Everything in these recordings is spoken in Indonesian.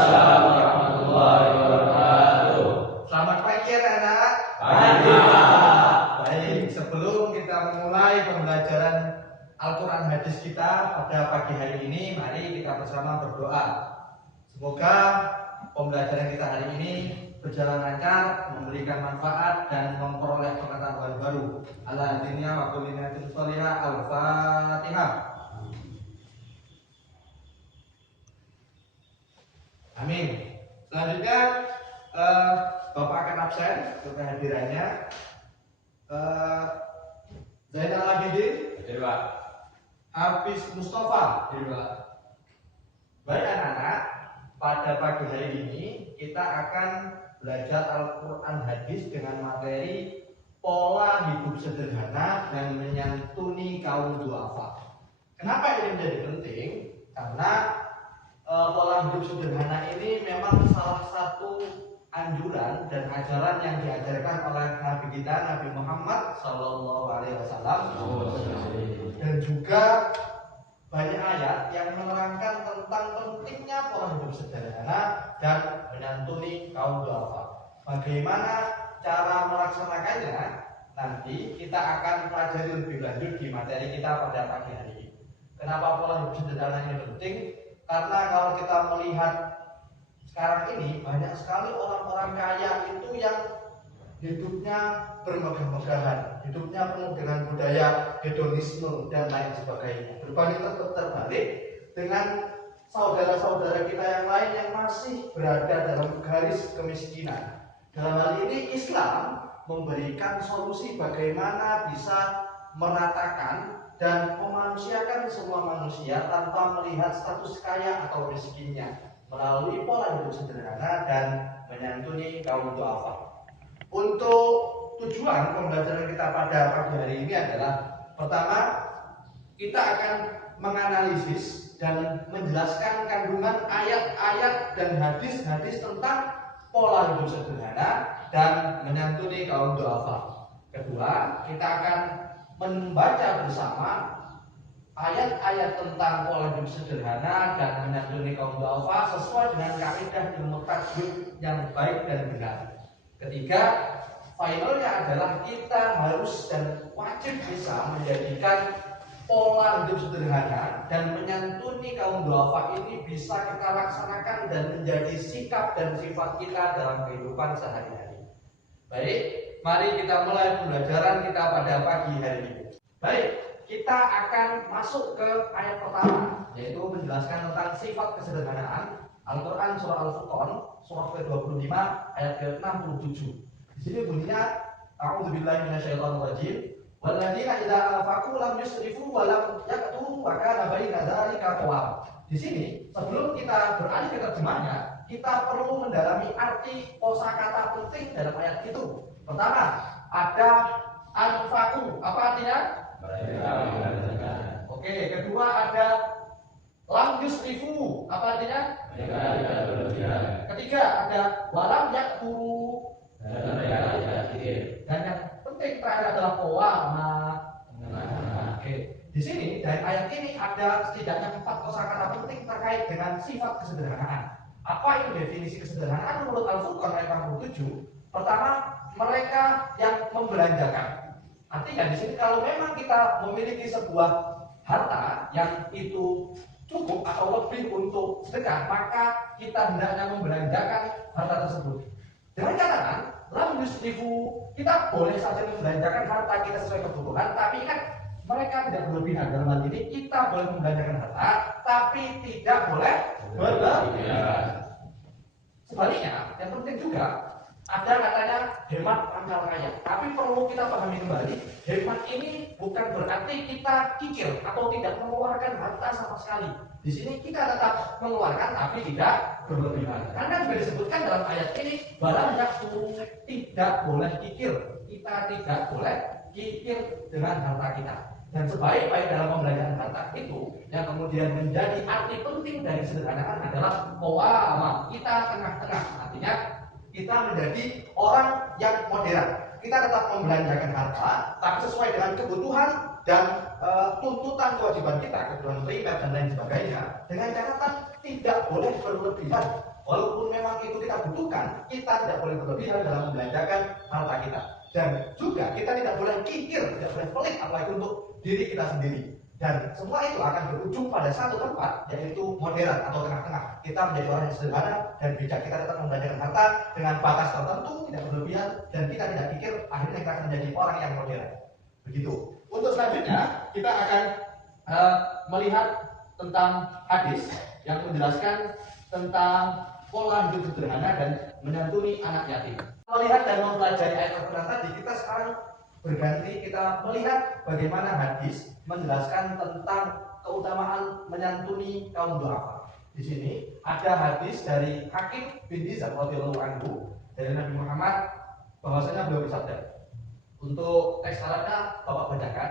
Waalaikumsalam warahmatullahi wabarakatuh. Selamat pagi anak-anak. Pagi, Pak. Baik, sebelum kita memulai pembelajaran Al-Quran hadis kita pada pagi hari ini, mari kita bersama berdoa. Semoga pembelajaran kita hari ini berjalan lancar, memberikan manfaat dan memperoleh pengetahuan baru. Ala dunia wa kulinatin sholihah. Al-Fatihah. Amin. Selanjutnya Bapak akan absen untuk kehadirannya. Zainal Abidin, Hadir, Pak. Hafiz Mustafa. Hadir, Pak. Baik anak-anak, pada pagi hari ini kita akan belajar Al-Quran hadis dengan materi pola hidup sederhana dan menyantuni kaum duafa. Kenapa ini menjadi penting? Karena pola hidup sederhana ini memang salah satu anjuran dan ajaran yang diajarkan oleh Nabi kita, Nabi Muhammad SAW, dan juga banyak ayat yang menerangkan tentang pentingnya pola hidup sederhana dan menyantuni kaum duafa. Bagaimana cara melaksanakannya? Nanti kita akan pelajari lebih lanjut di materi kita pada pagi hari ini. Kenapa pola hidup sederhana ini penting? Karena kalau kita melihat sekarang ini banyak sekali orang-orang kaya itu yang hidupnya bermegah-megahan, hidupnya penuh dengan budaya hedonisme dan lain sebagainya. Berbanding terbalik dengan saudara-saudara kita yang lain yang masih berada dalam garis kemiskinan. Dalam hal ini Islam memberikan solusi bagaimana bisa meratakan dan memanusiakan semua manusia tanpa melihat status kaya atau miskinnya melalui pola hidup sederhana dan menyantuni kaum duafa. Untuk tujuan pembelajaran kita pada pagi hari ini adalah pertama, kita akan menganalisis dan menjelaskan kandungan ayat-ayat dan hadis-hadis tentang pola hidup sederhana dan menyantuni kaum duafa. Kedua, kita akan membaca bersama ayat-ayat tentang pola hidup sederhana dan menyantuni kaum duafa sesuai dengan kaidah ilmu tajwid yang baik dan benar. Ketiga, finalnya adalah kita harus dan wajib bisa menjadikan pola hidup sederhana dan menyantuni kaum duafa ini bisa kita laksanakan dan menjadi sikap dan sifat kita dalam kehidupan sehari-hari. Baik, mari kita mulai pembelajaran kita pada pagi hari ini. Baik, kita akan masuk ke ayat pertama, yaitu menjelaskan tentang sifat kesederhanaan. Al-Quran surah Al-Furqan surah ke-25 ayat ke-67. Di sini bunyinya A'udzubillahi minasyaitonirrajim. Walladzina idza anfaqu lam yusrifu wa lam yaqturu wa kana baina dzalika qawam. Di sini sebelum kita beralih ke terjemahnya, kita perlu mendalami arti kosakata penting dalam ayat itu. Pertama, ada anfaqu. Apa artinya? Oke, kedua ada lam yusrifu. Apa artinya? Ketiga ada walam yaqturu. Dan yang penting terakhir adalah qawama. Oke. Di sini dari ayat ini ada setidaknya 4 kosakata penting terkait dengan sifat kesederhanaan. Apa itu definisi kesederhanaan menurut Al-Furqan ayat 67? Pertama, mereka yang membelanjakan. Artinya di sini kalau memang kita memiliki sebuah harta yang itu cukup atau lebih untuk sedekah, maka kita hendaknya membelanjakan harta tersebut. Dengan catatan, lam yusrifu, kita boleh saja membelanjakan harta kita sesuai kebutuhan, tapi kan mereka tidak berlebihan. Dalam hal ini kita boleh membelanjakan harta, tapi tidak boleh berlebihan. Sebaliknya, yang penting juga ada katanya hemat pangkal kaya. Tapi perlu kita pahami kembali, hemat ini bukan berarti kita kikir atau tidak mengeluarkan harta sama sekali. Di sini kita tetap mengeluarkan tapi tidak berlebihan. Karena juga disebutkan dalam ayat ini, barang yaktu, tidak boleh kikir. Kita tidak boleh kikir dengan harta kita. Dan sebaik-baik dalam pembelanjaan harta itu, yang kemudian menjadi arti penting dari kesederhanaan adalah qawama. Kita tengah-tengah. Artinya kita menjadi orang yang moderat. Kita tetap membelanjakan harta, tapi sesuai dengan kebutuhan dan tuntutan kewajiban kita, kebutuhan primer dan lain sebagainya. Dengan catatan tidak boleh berlebihan. Walaupun memang itu kita butuhkan, kita tidak boleh berlebihan dalam membelanjakan harta kita. Dan juga kita tidak boleh kikir, tidak boleh pelit apalagi untuk diri kita sendiri. Dan semua itu akan berujung pada satu tempat, yaitu moderat atau tengah-tengah. Kita menjadi orang yang sederhana dan bijak. Kita tetap membelanjakan harta dengan batas tertentu, tidak berlebihan, dan kita tidak pikir akhirnya kita akan menjadi orang yang moderat. Begitu. Untuk selanjutnya kita akan melihat tentang hadis yang menjelaskan tentang pola hidup sederhana dan menyantuni anak yatim. Melihat dan mempelajari ayat Al-Quran tadi, kita sekarang berganti kita melihat bagaimana hadis menjelaskan tentang keutamaan menyantuni kaum duafa. Di sini ada hadis dari Hakim bin Hizam radhiyallahu anhu dari Nabi Muhammad bahwasanya beliau bersabda. Untuk teks Arabnya Bapak bacakan.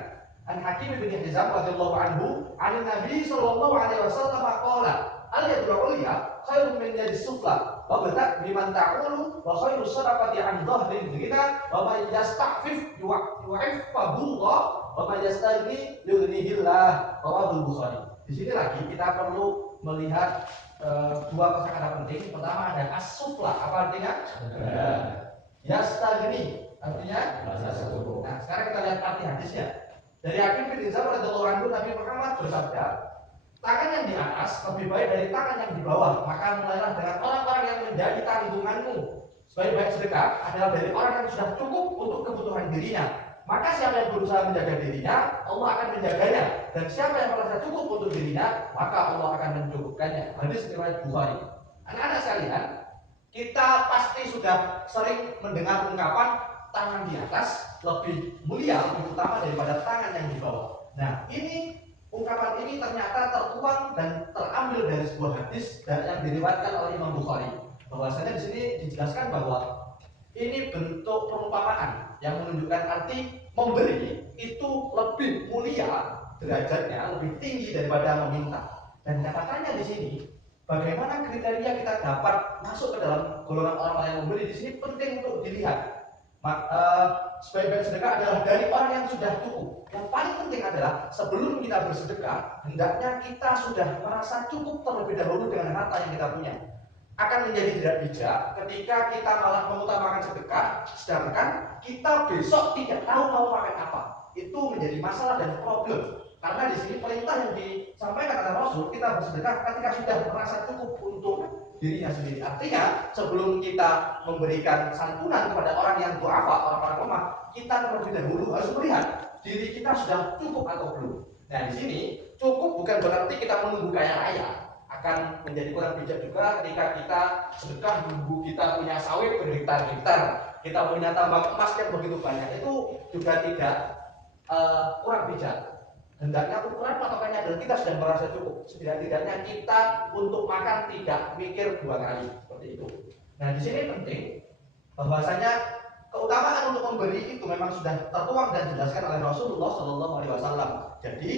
An Hakim bin Hizam radhiyallahu anhu, an Nabi sallallahu alaihi wasallam qala, al-yadul ulya khairun min yadis sufla wa bata biman ta'ulu wa khairu sadaqati an dhahril ghina wa man yasta'fif yu'ifahullah wa man yastaghni yughnihillah. Rawahul Bukhari. Di sini lagi kita perlu melihat dua kosakata penting. Pertama ada as-sufla, apa artinya? Yastaghni artinya merasa cukup. Nah, sekarang kita lihat arti hadisnya. Dari Hakim bin Hizam radhiyallahu anhu, Nabi Muhammad bersabda, tangan yang di atas lebih baik dari tangan yang di bawah. Maka mulailah dengan orang-orang yang menjadi tanggunganmu. Sebaik-baik sedekah adalah dari orang yang sudah cukup untuk kebutuhan dirinya. Maka siapa yang berusaha menjaga dirinya, Allah akan menjaganya. Dan siapa yang merasa cukup untuk dirinya, maka Allah akan mencukupkannya. Hadis riwayat Bukhari. Anak-anak sekalian, kita pasti sudah sering mendengar ungkapan tangan di atas lebih mulia, lebih utama daripada tangan yang di bawah. Nah, ungkapan ini ternyata tertuang dan terambil dari sebuah hadis yang diriwayatkan oleh Imam Bukhari. Bahwasanya di sini dijelaskan bahwa ini bentuk perumpamaan yang menunjukkan arti memberi itu lebih mulia derajatnya, lebih tinggi daripada meminta. Dan catatannya di sini, bagaimana kriteria kita dapat masuk ke dalam golongan orang yang memberi di sini penting untuk dilihat. Sebaik-baik sedekah adalah dari orang yang sudah cukup. Yang paling penting adalah sebelum kita bersedekah, hendaknya kita sudah merasa cukup terlebih dahulu dengan harta yang kita punya. Akan menjadi tidak bijak ketika kita malah mengutamakan sedekah, sedangkan kita besok tidak tahu mau makan apa. Itu menjadi masalah dan problem. Karena di sini perintah yang disampaikan oleh Rasul, kita bersedekah ketika sudah merasa cukup untuk dirinya sendiri. Artinya sebelum kita memberikan santunan kepada orang yang du'afa, orang-orang lemah, kita terlebih dahulu harus melihat diri kita sudah cukup atau belum. Nah, di sini cukup bukan berarti kita menunggu kaya raya. Akan menjadi kurang bijak juga ketika kita sedekah nunggu kita punya sawit berhektar-hektar, kita punya tambang emas yang begitu banyak. Itu juga tidak kurang bijak. Hendaknya ukuran patokannya adalah kita sudah merasa cukup. Setidak-tidaknya kita untuk makan tidak mikir dua kali seperti itu. Nah, di sini penting bahwasanya keutamaan untuk memberi itu memang sudah tertuang dan dijelaskan oleh Rasulullah Shallallahu Alaihi Wasallam. Jadi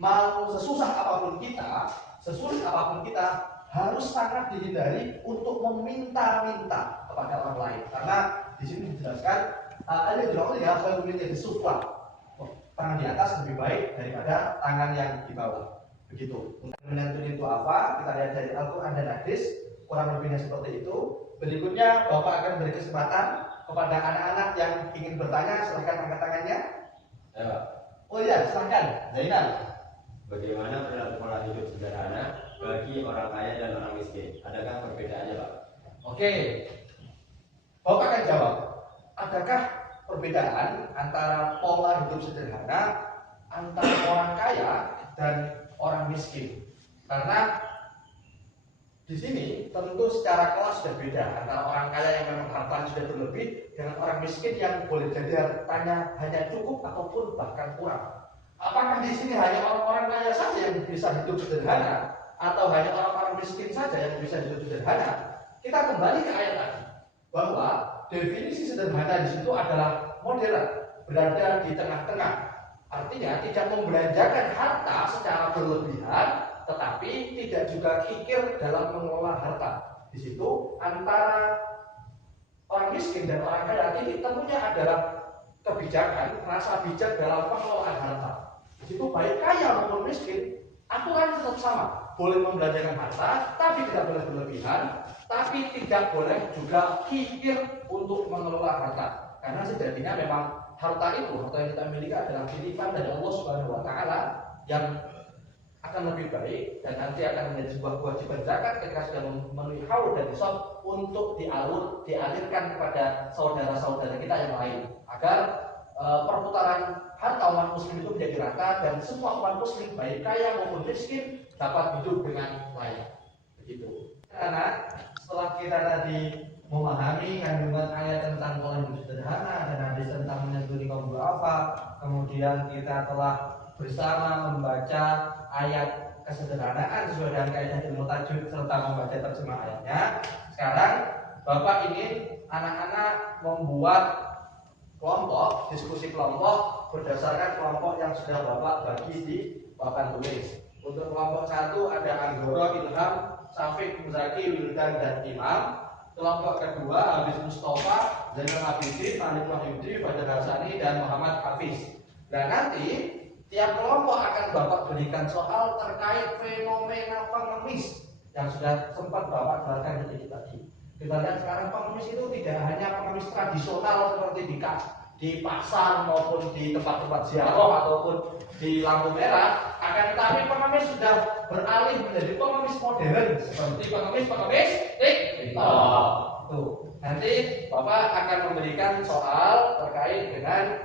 mau sesusah apapun kita, sesulit apapun kita, harus sangat dihindari untuk meminta-minta kepada orang lain. Karena di sini dijelaskan al-yadul ulya khairun min yadis sufla. Tangan di atas lebih baik daripada tangan yang di bawah. Begitu. Untuk menyantuni itu apa? Kita lihat dari Al-Quran dan hadis, kurang lebihnya seperti itu. Berikutnya Bapak akan beri kesempatan kepada anak-anak yang ingin bertanya. Silahkan angkat tangannya. Ya, Pak. Oh iya, silahkan Zainal. Bagaimana perilaku pola hidup sederhana bagi orang kaya dan orang miskin? Adakah perbedaannya, Pak? Oke. Bapak akan jawab. Adakah perbedaan antara pola hidup sederhana antara orang kaya dan orang miskin? Karena di sini tentu secara kelas sudah beda antara orang kaya yang memang hartanya sudah berlebih dengan orang miskin yang boleh jadi hartanya hanya cukup ataupun bahkan kurang. Apakah di sini hanya orang-orang kaya saja yang bisa hidup sederhana atau hanya orang-orang miskin saja yang bisa hidup sederhana? Kita kembali ke ayat tadi bahwa definisi sederhana di situ adalah moderat, berada di tengah-tengah. Artinya tidak membelanjakan harta secara berlebihan, tetapi tidak juga kikir dalam mengelola harta. Di situ antara orang miskin dan orang kaya ini temunya adalah kebijakan, rasa bijak dalam pengelolaan harta. Di situ baik kaya maupun miskin, aturan tetap sama. boleh membelanjakan harta, tapi tidak boleh berlebihan, tapi tidak boleh juga kikir untuk mengelola harta. Karena sejatinya memang harta yang kita miliki adalah titipan dari Allah Subhanahu wa taala yang akan lebih baik dan nanti akan menjadi sebuah kewajiban zakat ketika sudah memenuhi haul dan nisab untuk dialirkan kepada saudara-saudara kita yang lain agar perputaran harta umat muslim itu menjadi rata dan semua umat muslim baik kaya maupun miskin dapat hidup dengan layak. Begitu. Karena setelah kita tadi memahami kandungan ayat tentang pola hidup sederhana dan hadis tentang menyantuni kaum du'afa, kemudian kita telah bersama membaca ayat kesederhanaan sesuai dengan kaidah ilmu tajwid serta membaca terjemah ayatnya. Sekarang Bapak ingin anak-anak membuat kelompok, diskusi kelompok berdasarkan kelompok yang sudah Bapak bagi di papan tulis. Untuk kelompok 1 ada Anggoro, Ilham, Syafiq, Muzaki, Wildan, dan Imam. Kelompok kedua Habis Mustafa, Zainal Abidin, Malik Wahyudi, Badar Hassani, dan Muhammad Hafiz. Dan nanti tiap kelompok akan Bapak berikan soal terkait fenomena pengemis yang sudah sempat Bapak jelaskan tadi. Kita lihat sekarang pengemis itu tidak hanya pengemis tradisional seperti di pasar maupun di tempat-tempat ziarah ataupun di lampu merah, akan tetapi pengemis sudah beralih menjadi pengemis modern seperti pengemis TikTok. Tuh, nanti Bapak akan memberikan soal terkait dengan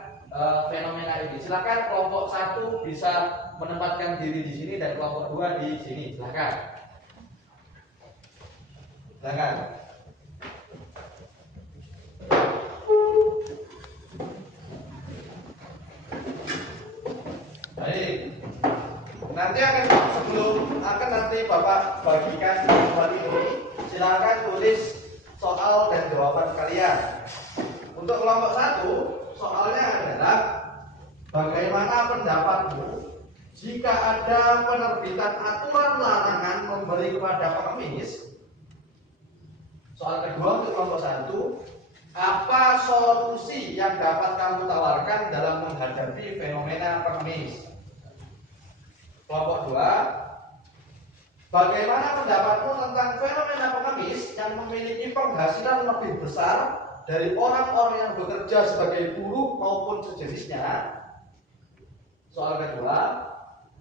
fenomena ini. Silakan kelompok 1 bisa menempatkan diri di sini dan kelompok 2 di sini. Silakan. Baik. Nanti akan nanti Bapak bagikan soal ini. Silakan tulis soal dan jawaban kalian. Untuk kelompok 1, soalnya adalah bagaimana pendapatmu jika ada penerbitan aturan larangan memberi kepada pengemis? Soal kedua untuk kelompok 1, apa solusi yang dapat kamu tawarkan dalam menghadapi fenomena pengemis? Kelompok 2, bagaimana pendapatmu tentang fenomena pengemis yang memiliki penghasilan lebih besar dari orang-orang yang bekerja sebagai buruh maupun sejenisnya? Soal kedua,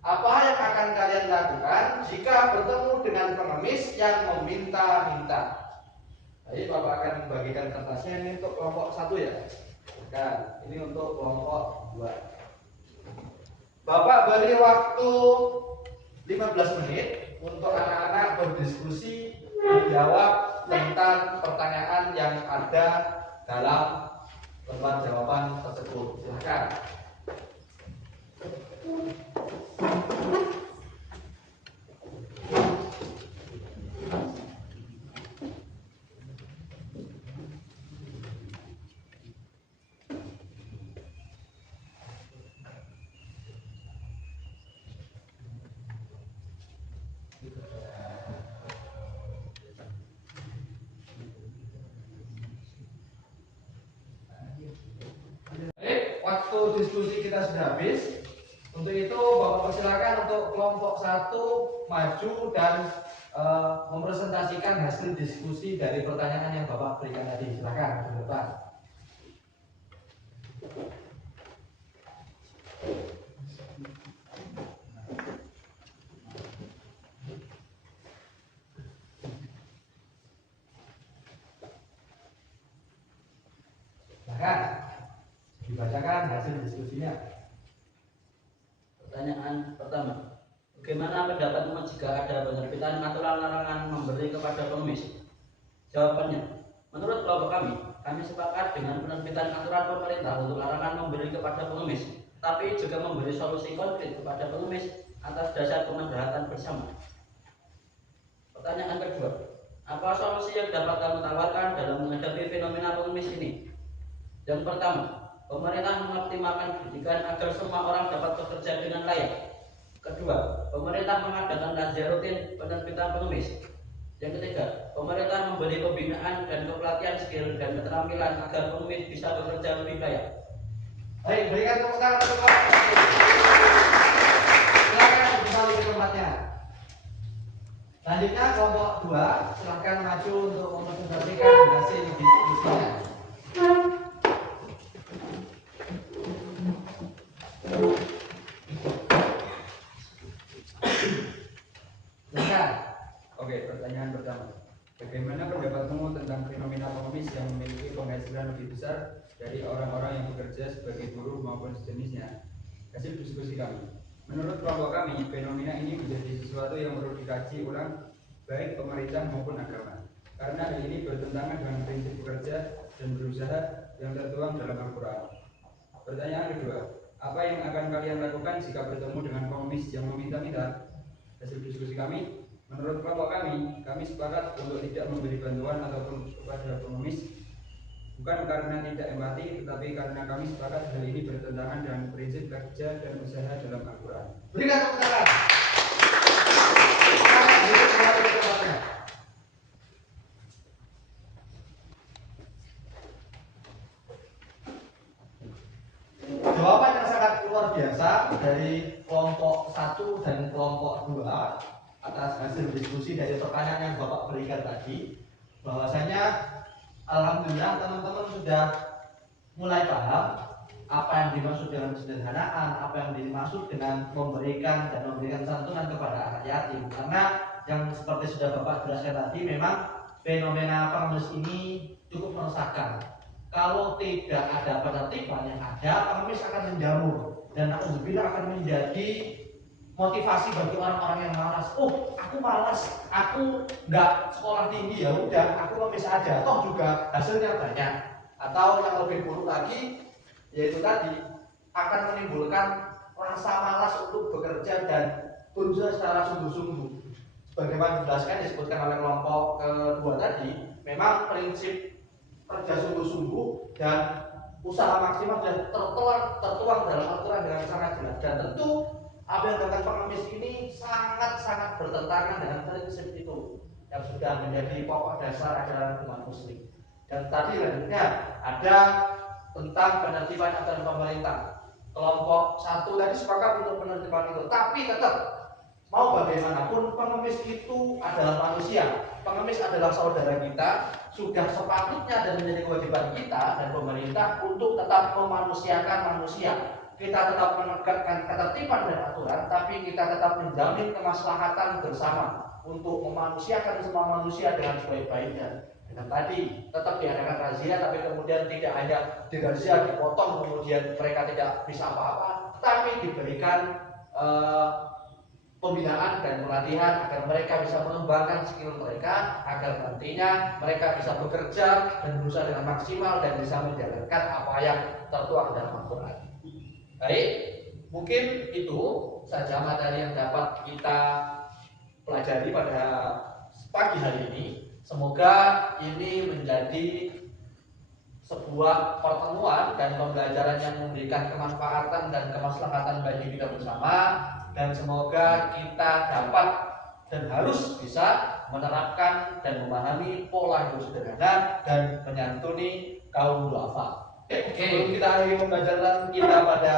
apa yang akan kalian lakukan jika bertemu dengan pengemis yang meminta-minta? Baik, Bapak akan membagikan kertasnya. Ini untuk kelompok 1 ya. Nah, ini untuk kelompok 2. Bapak beri waktu 15 menit untuk anak-anak berdiskusi menjawab tentang pertanyaan yang ada dalam lembar jawaban tersebut. Silakan. Waktu diskusi kita sudah habis. Untuk itu Bapak persilakan untuk kelompok 1 maju dan mempresentasikan hasil diskusi dari pertanyaan yang Bapak berikan tadi. Silakan ke depan. Silakan dibacakan hasil diskusinya. Pertanyaan pertama, bagaimana pendapatmu jika ada penerbitan aturan larangan memberi kepada pengemis? Jawabannya, menurut kelompok kami sepakat dengan penerbitan aturan pemerintah untuk larangan memberi kepada pengemis, tapi juga memberi solusi konkret kepada pengemis atas dasar kemaslahatan bersama. Pertanyaan kedua, apa solusi yang dapat kamu tawarkan dalam menghadapi fenomena pengemis ini? Yang pertama, pemerintah mengoptimalkan pendidikan agar semua orang dapat bekerja dengan layak. Kedua, pemerintah mengadakan razia rutin penerbitan pengemis. Yang ketiga, pemerintah memberi pembinaan dan kepelatihan skill dan keterampilan agar pengemis bisa bekerja lebih layak. Baik, berikan tepuk tangan untuk Bapak. Silakan kembali ke tempatnya. Selanjutnya kelompok 2, silahkan maju untuk mempresentasikan hasil diskusinya. Silakan. Oke, pertanyaan pertama. Bagaimana pendapatmu tentang fenomena pengemis yang memiliki penghasilan lebih besar dari orang-orang yang bekerja sebagai buruh maupun sejenisnya? Hasil diskusi kami. Menurut kelompok kami, fenomena ini menjadi sesuatu yang perlu dikaji ulang baik pemerintah maupun agama. Karena hal ini bertentangan dengan prinsip bekerja dan berusaha yang tertuang dalam Al-Quran. Pertanyaan kedua, apa yang akan kalian lakukan jika bertemu dengan pengemis yang meminta-minta? Hasil diskusi kami, menurut kelompok kami sepakat untuk tidak memberi bantuan ataupun kepada pengemis, bukan karena tidak empati, tetapi karena kami sepakat hal ini bertentangan dengan prinsip kerja dan usaha dalam Al-Quran. Berikan tepuk tangan. Silakan duduk kembali ke tempatnya. Jawaban yang sangat luar biasa dari kelompok 1 dan kelompok 2 atas hasil diskusi dari pertanyaan yang Bapak berikan tadi, bahwasanya alhamdulillah teman-teman sudah mulai paham apa yang dimaksud dengan kesederhanaan, apa yang dimaksud dengan memberikan dan memberikan santunan kepada anak yatim. Karena yang seperti sudah Bapak jelaskan tadi, memang fenomena pengemis ini cukup meresahkan. Kalau tidak ada penertiban yang ada, pengemis akan menjamur dan alhamdulillah akan menjadi motivasi bagi orang-orang yang malas. Oh, aku malas, aku nggak sekolah tinggi, ya udah, aku ngemis aja. Toh juga hasilnya banyak. Atau yang lebih buruk lagi, yaitu tadi akan menimbulkan rasa malas untuk bekerja dan berusaha secara sungguh-sungguh. Sebagaimana dijelaskan disebutkan oleh kelompok kedua tadi, memang prinsip kerja sungguh-sungguh dan usaha maksimal dan tertuang dalam Al-Quran dengan sangat jelas. Dan tentu apa yang dilakukan pengemis ini sangat-sangat bertentangan dengan prinsip itu yang sudah menjadi pokok dasar ajaran umat muslim. Dan tadi selanjutnya ada tentang penertiban aturan pemerintah. Kelompok 1 tadi sepakat untuk penertiban itu, tapi tetap mau bagaimanapun pengemis itu adalah manusia. Pengemis adalah saudara kita, sudah sepatutnya dan menjadi kewajiban kita dan pemerintah untuk tetap memanusiakan manusia. Kita tetap menegakkan ketertiban dan aturan, tapi kita tetap menjamin kemaslahatan bersama untuk memanusiakan semua manusia dengan sebaik-baiknya. Dan tadi tetap diadakan razia, tapi kemudian tidak hanya dirazia, dipotong, kemudian mereka tidak bisa apa-apa, tapi diberikan pembinaan dan pelatihan agar mereka bisa mengembangkan skill mereka, agar nantinya mereka bisa bekerja dan berusaha dengan maksimal dan bisa menjalankan apa yang tertuang dalam Al-Quran. Baik, mungkin itu saja materi yang dapat kita pelajari pada pagi hari ini. Semoga ini menjadi sebuah pertemuan dan pembelajaran yang memberikan kemanfaatan dan kemaslahatan bagi kita bersama, dan semoga kita dapat dan harus bisa menerapkan dan memahami pola hidup sederhana dan menyantuni kaum duafa. Sebelum kita akhiri pembelajaran kita pada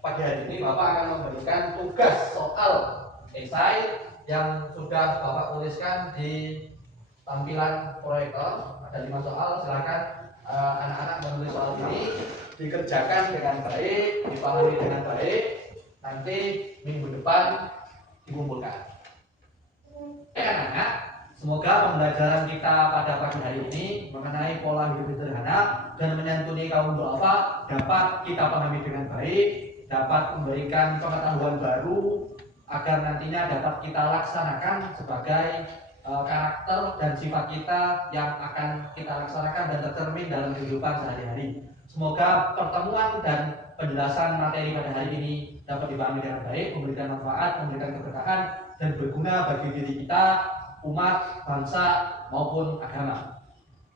pagi hari ini, Bapak akan memberikan tugas soal esai yang sudah Bapak tuliskan di tampilan proyektor. Ada 5 soal, silakan anak-anak menulis soal ini, dikerjakan dengan baik, dipahami dengan baik, nanti minggu depan dikumpulkan. Anak-anak, semoga pembelajaran kita pada pagi hari ini mengenai pola hidup sederhana dan menyantuni kaum duafa dapat kita pahami dengan baik, dapat memberikan pengetahuan baru agar nantinya dapat kita laksanakan sebagai karakter dan sifat kita yang akan kita laksanakan dan tercermin dalam kehidupan sehari-hari. Semoga pertemuan dan penjelasan materi pada hari ini dapat dipahami dengan baik, memberikan manfaat, memberikan keberkahan, dan berguna bagi diri kita, umat, bangsa, maupun agama.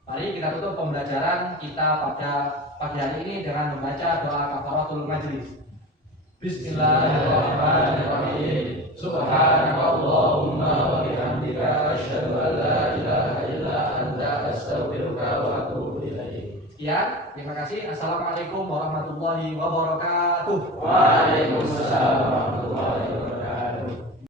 Mari kita tutup pembelajaran kita pada pagi hari ini dengan membaca doa kafaratul majlis. Bismillahirrahmanirrahim. Subhanakallahumma wa bihamdika asyhadu an la ilaha illa anta astaghfiruka wa atubu ilaik. Sekian, terima kasih. Assalamualaikum warahmatullahi wabarakatuh. Waalaikumsalam warahmatullahi wabarakatuh.